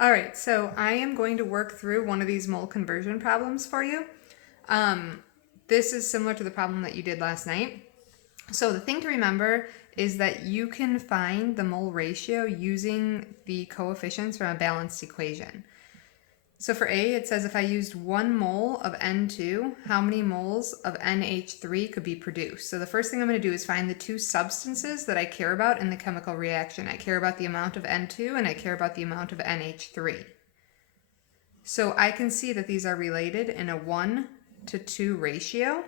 All right, so I am going to work through one of these mole conversion problems for you. This is similar to the problem that you did last night. So the thing to remember is that you can find the mole ratio using the coefficients from a balanced equation. So for A, it says if I used 1 mole of N2, how many moles of NH3 could be produced? So the first thing I'm going to do is find the two substances that I care about in the chemical reaction. I care about the amount of N2 and I care about the amount of NH3. So I can see that these are related in a 1:2 ratio.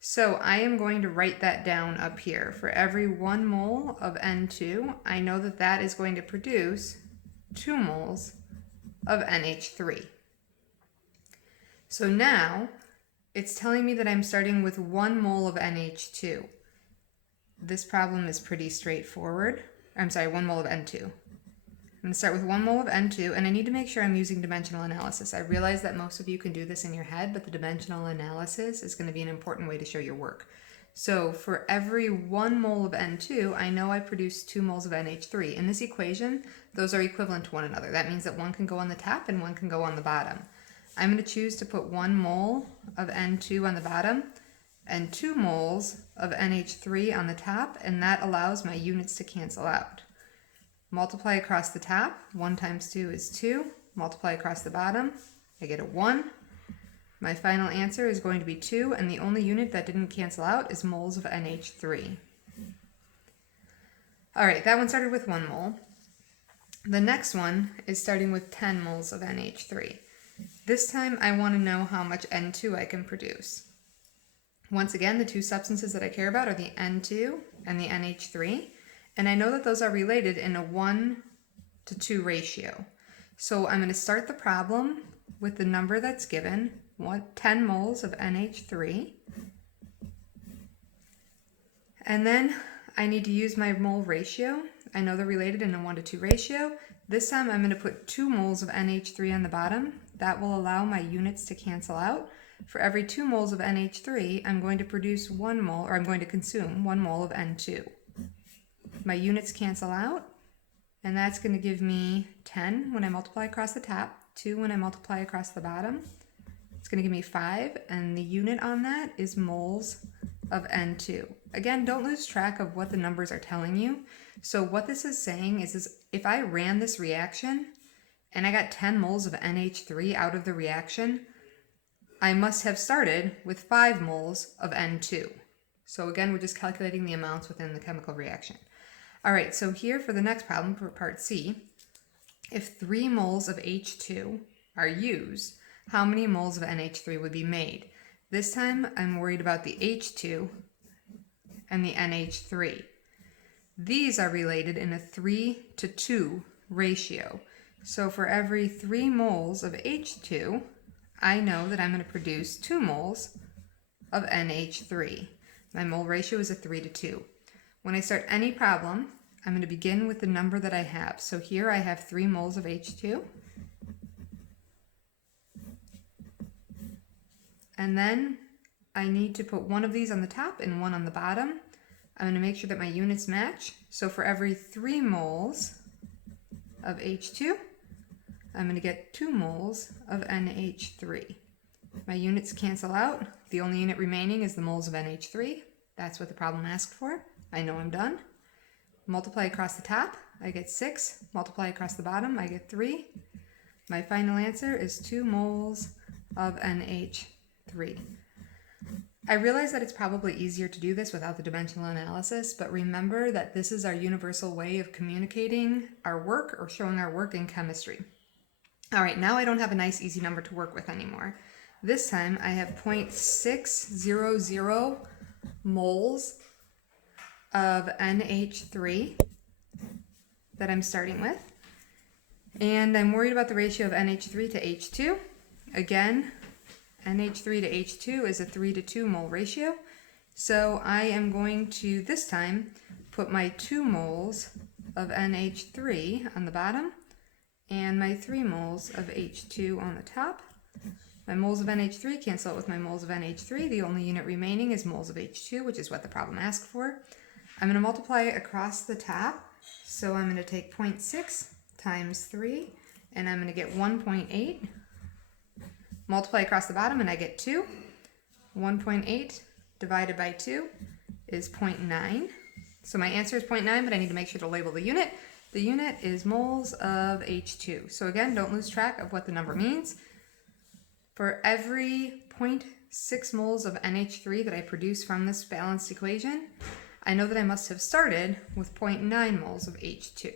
So I am going to write that down up here. For every 1 mole of N2, I know that that is going to produce 2 moles of NH3. So now it's telling me that I'm starting with 1 mole of NH2. This problem is pretty straightforward. I'm sorry, 1 mole of N2. I'm going to start with 1 mole of N2, and I need to make sure I'm using dimensional analysis. I realize that most of you can do this in your head, but the dimensional analysis is going to be an important way to show your work. So for every 1 mole of N2, I know I produce 2 moles of NH3. In this equation, those are equivalent to one another. That means that one can go on the top and one can go on the bottom. I'm going to choose to put 1 mole of N2 on the bottom and 2 moles of NH3 on the top, and that allows my units to cancel out. Multiply across the top, 1 times 2 is 2. Multiply across the bottom, I get a 1. My final answer is going to be 2, and the only unit that didn't cancel out is moles of NH3. All right, that one started with 1 mole. The next one is starting with 10 moles of NH3. This time I want to know how much N2 I can produce. Once again, the two substances that I care about are the N2 and the NH3, and I know that those are related in a 1:2 ratio. So I'm going to start the problem with the number that's given, 10 moles of NH3, and then I need to use my mole ratio. I know they're related in a 1:2 ratio. This time I'm going to put 2 moles of NH3 on the bottom. That will allow my units to cancel out. For every 2 moles of NH3, I'm going to produce 1 mole, or I'm going to consume 1 mole of N2. My units cancel out, and that's going to give me 10 when I multiply across the top, 2 when I multiply across the bottom. It's going to give me 5, and the unit on that is moles of N2. Again, don't lose track of what the numbers are telling you. So what this is saying is if I ran this reaction and I got 10 moles of NH3 out of the reaction, I must have started with 5 moles of N2. So again, we're just calculating the amounts within the chemical reaction. All right, so here for the next problem, for part C, if 3 moles of H2 are used, how many moles of NH3 would be made? This time, I'm worried about the H2 and the NH3. These are related in a 3:2 ratio. So for every 3 moles of H2, I know that I'm going to produce 2 moles of NH3. My mole ratio is a 3:2. When I start any problem, I'm going to begin with the number that I have. So here I have 3 moles of H2. And then I need to put one of these on the top and one on the bottom. I'm going to make sure that my units match. So for every 3 moles of H2, I'm going to get 2 moles of NH3. My units cancel out. The only unit remaining is the moles of NH3. That's what the problem asked for. I know I'm done. Multiply across the top, I get 6. Multiply across the bottom, I get 3. My final answer is 2 moles of NH3. I realize that it's probably easier to do this without the dimensional analysis, but remember that this is our universal way of communicating our work or showing our work in chemistry. All right, now I don't have a nice easy number to work with anymore. This time I have 0.600 moles of NH3 that I'm starting with. And I'm worried about the ratio of NH3 to H2. Again, NH3 to H2 is a 3:2 mole ratio. So I am going to, this time, put my 2 moles of NH3 on the bottom and my 3 moles of H2 on the top. My moles of NH3 cancel out with my moles of NH3. The only unit remaining is moles of H2, which is what the problem asked for. I'm going to multiply across the top. So I'm going to take 0.6 times 3 and I'm going to get 1.8. Multiply across the bottom and I get 2. 1.8 divided by 2 is 0.9. So my answer is 0.9, but I need to make sure to label the unit. The unit is moles of H2. So again, don't lose track of what the number means. For every 0.6 moles of NH3 that I produce from this balanced equation, I know that I must have started with 0.9 moles of H2.